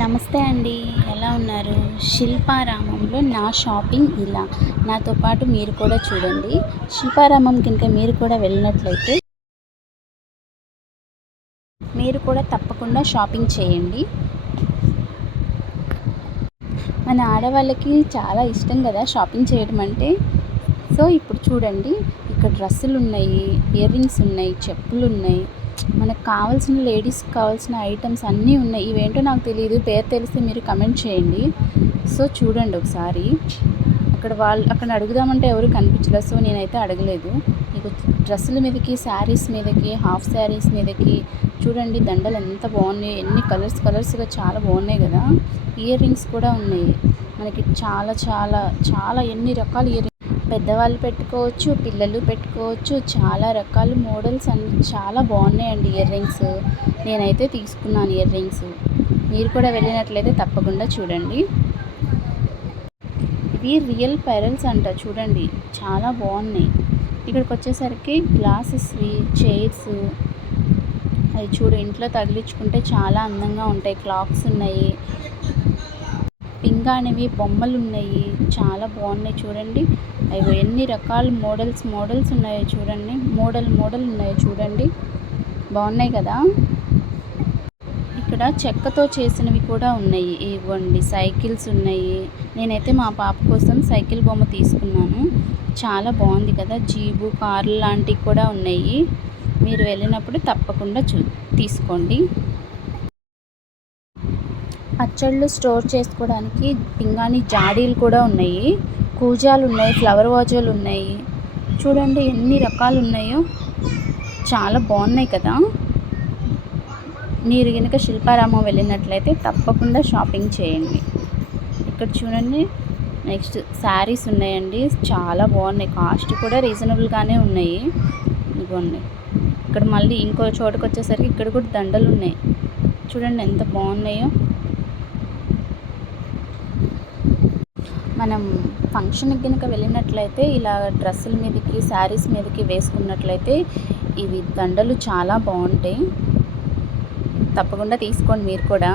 నమస్తే అండి. ఎలా ఉన్నారు? శిల్పారామంలో నా షాపింగ్ ఇలా. నాతో పాటు మీరు కూడా చూడండి. శిల్పారామం కనుక మీరు కూడా వెళ్ళినట్లయితే మీరు కూడా తప్పకుండా షాపింగ్ చేయండి. మన ఆడవాళ్ళకి చాలా ఇష్టం కదా షాపింగ్ చేయడం అంటే. సో ఇప్పుడు చూడండి, ఇక్కడ డ్రెస్సులు ఉన్నాయి, ఇయర్ రింగ్స్ ఉన్నాయి, చెప్పులు ఉన్నాయి. మనకు కావాల్సిన లేడీస్కి కావాల్సిన ఐటమ్స్ అన్నీ ఉన్నాయి. ఇవేంటో నాకు తెలియదు, పేరు తెలిస్తే మీరు కమెంట్ చేయండి. సో చూడండి ఒకసారి. అక్కడ అడుగుదామంటే ఎవరు కనిపించలేదు, సో నేనైతే అడగలేదు. ఇక డ్రెస్సుల మీదకి, శారీస్ మీదకి, హాఫ్ శారీస్ మీదకి చూడండి దండలు ఎంత బాగున్నాయి. ఎన్ని కలర్స్గా చాలా బాగున్నాయి కదా. ఇయర్ రింగ్స్ కూడా ఉన్నాయి మనకి. చాలా చాలా చాలా ఎన్ని రకాల ఇయర్ రింగ్స్, పెద్దవాళ్ళు పెట్టుకోవచ్చు, పిల్లలు పెట్టుకోవచ్చు. చాలా రకాల మోడల్స్ అన్ని చాలా బాగున్నాయండి ఇయర్ రింగ్స్. నేనైతే తీసుకున్నాను ఇయర్ రింగ్స్. మీరు కూడా వెళ్ళినట్లయితే తప్పకుండా చూడండి. ఇవి రియల్ పెరల్స్ అంట, చూడండి చాలా బాగున్నాయి. ఇక్కడికి వచ్చేసరికి గ్లాసెస్వి, చైర్స్, అవి చూడు ఇంట్లో తగిలించుకుంటే చాలా అందంగా ఉంటాయి. క్లాక్స్ ఉన్నాయి, పింగాణివి బొమ్మలు ఉన్నాయి, చాలా బాగున్నాయి చూడండి. అవి ఎన్ని రకాల మోడల్స్ ఉన్నాయో చూడండి. మోడల్ ఉన్నాయో చూడండి, బాగున్నాయి కదా. ఇక్కడ చెక్కతో చేసినవి కూడా ఉన్నాయి. ఇవ్వండి సైకిల్స్ ఉన్నాయి. నేనైతే మా పాప కోసం సైకిల్ బొమ్మ తీసుకున్నాను. చాలా బాగుంది కదా. జీబు కార్లు లాంటివి కూడా ఉన్నాయి. మీరు వెళ్ళినప్పుడు తప్పకుండా తీసుకోండి. పచ్చళ్ళు స్టోర్ చేసుకోవడానికి పింగాణి జాడీలు కూడా ఉన్నాయి. కూజాలు ఉన్నాయి, ఫ్లవర్ వాజులు ఉన్నాయి. చూడండి ఎన్ని రకాలు ఉన్నాయో, చాలా బాగున్నాయి కదా. మీరు కనుక శిల్పారామం వెళ్ళినట్లయితే తప్పకుండా షాపింగ్ చేయండి. ఇక్కడ చూడండి, నెక్స్ట్ శారీస్ ఉన్నాయండి, చాలా బాగున్నాయి. కాస్ట్ కూడా రీజనబుల్గానే ఉన్నాయి. ఇదిగోండి, ఇక్కడ మళ్ళీ ఇంకో చోటుకు వచ్చేసరికి ఇక్కడ కూడా దండలు ఉన్నాయి. చూడండి ఎంత బాగున్నాయో. మనం ఫంక్షన్కి కనుక వెళ్ళినట్లయితే ఇలా డ్రెస్సుల మీదకి, శారీస్ మీదకి వేసుకున్నట్లయితే ఇవి దండలు చాలా బాగుంటాయి. తప్పకుండా తీసుకోండి మీరు కూడా.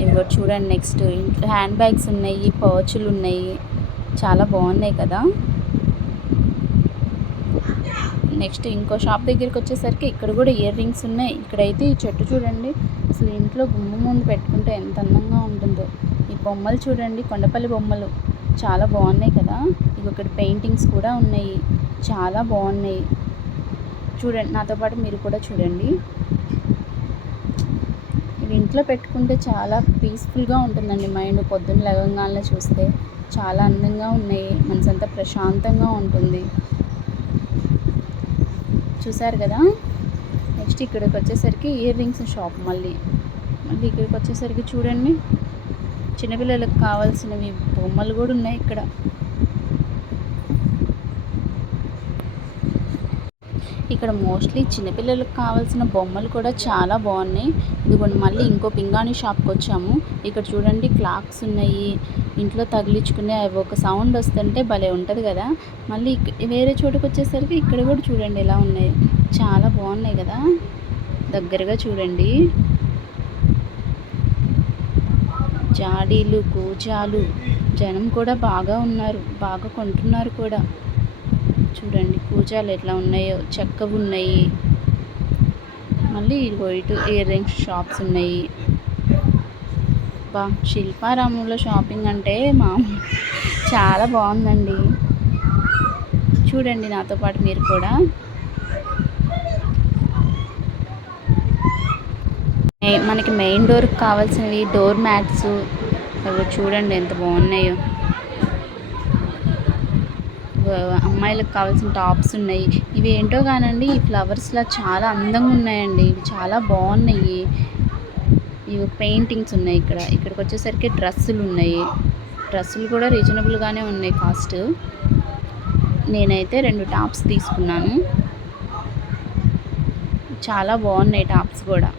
ఇవిగో చూడండి, నెక్స్ట్ హ్యాండ్ బ్యాగ్స్ ఉన్నాయి, పర్చులు ఉన్నాయి, చాలా బాగున్నాయి కదా. నెక్స్ట్ ఇంకో షాప్ దగ్గరికి వచ్చేసరికి ఇక్కడ కూడా ఇయర్ రింగ్స్ ఉన్నాయి. ఇక్కడైతే ఈ చెట్టు చూడండి, అసలు ఇంట్లో గుమ్మ ముందు పెట్టుకుంటే ఎంత అందంగా ఉంటుందో. ఈ బొమ్మలు చూడండి, కొండపల్లి బొమ్మలు చాలా బాగున్నాయి కదా. ఇవి ఇక్కడ పెయింటింగ్స్ కూడా ఉన్నాయి, చాలా బాగున్నాయి. చూడండి, నాతో పాటు మీరు కూడా చూడండి. ఇవి ఇంట్లో పెట్టుకుంటే చాలా పీస్ఫుల్గా ఉంటుందండి మైండ్. పొద్దున్న లేవగానే చూస్తే చాలా అందంగా ఉన్నాయి, మనసంతా ప్రశాంతంగా ఉంటుంది. చూసారు కదా. నెక్స్ట్ ఇక్కడికి వచ్చేసరికి ఇయర్ రింగ్స్ షాప్. మళ్ళీ ఇక్కడికి వచ్చేసరికి చూడండి, చిన్నపిల్లలకు కావాల్సినవి బొమ్మలు కూడా ఉన్నాయి ఇక్కడ. ఇక్కడ మోస్ట్లీ చిన్నపిల్లలకు కావాల్సిన బొమ్మలు కూడా చాలా బాగున్నాయి. ఇదిగోండి, మళ్ళీ ఇంకో పింగాణి షాప్కి వచ్చాము. ఇక్కడ చూడండి క్లాక్స్ ఉన్నాయి, ఇంట్లో తగిలించుకునే. అవి ఒక సౌండ్ వస్తుంటే భలే ఉంటుంది కదా. మళ్ళీ వేరే చోటుకు వచ్చేసరికి ఇక్కడ కూడా చూడండి ఎలా ఉన్నాయి, చాలా బాగున్నాయి కదా. దగ్గరగా చూడండి, జాడీలు, కూజాలు, జనం కూడా బాగా ఉన్నారు, బాగా కొంటున్నారు కూడా. చూడండి కూజాలు ఎట్లా ఉన్నాయో, చెక్కవి ఉన్నాయి. మళ్ళీ ఇటు ఇయర్ రింగ్స్ షాప్స్ ఉన్నాయి. శిల్పారామంలో షాపింగ్ అంటే చాలా బాగుందండి. చూడండి నాతో పాటు మీరు కూడా. మనకి మెయిన్ డోర్కి కావాల్సినవి డోర్ మ్యాట్స్, అవి చూడండి ఎంత బాగున్నాయో. అమ్మాయిలకు కావాల్సిన టాప్స్ ఉన్నాయి. ఇవి ఏంటో కానండి, ఈ ఫ్లవర్స్లా చాలా అందంగా ఉన్నాయండి. ఇవి చాలా బాగున్నాయి. ఇవి పెయింటింగ్స్ ఉన్నాయి. ఇక్కడికి వచ్చేసరికి డ్రెస్సులు ఉన్నాయి. డ్రెస్సులు కూడా రీజనబుల్గానే ఉన్నాయి కాస్ట్. నేనైతే 2 టాప్స్ తీసుకున్నాను, చాలా బాగున్నాయి టాప్స్ కూడా.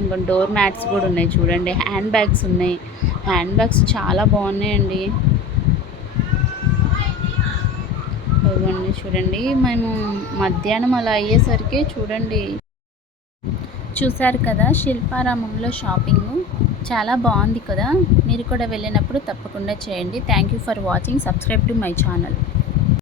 ఇంకా డోర్ మ్యాట్స్ కూడా ఉన్నాయి చూడండి. హ్యాండ్ బ్యాగ్స్ ఉన్నాయి, హ్యాండ్ బ్యాగ్స్ చాలా బాగున్నాయండి. చూడండి, మేము మధ్యాహ్నం అలా అయ్యేసరికి చూడండి చూసారు కదా శిల్పారామంలో షాపింగ్ చాలా బాగుంది కదా. మీరు కూడా వెళ్ళినప్పుడు తప్పకుండా చేయండి. Thank you for watching. Subscribe to my channel.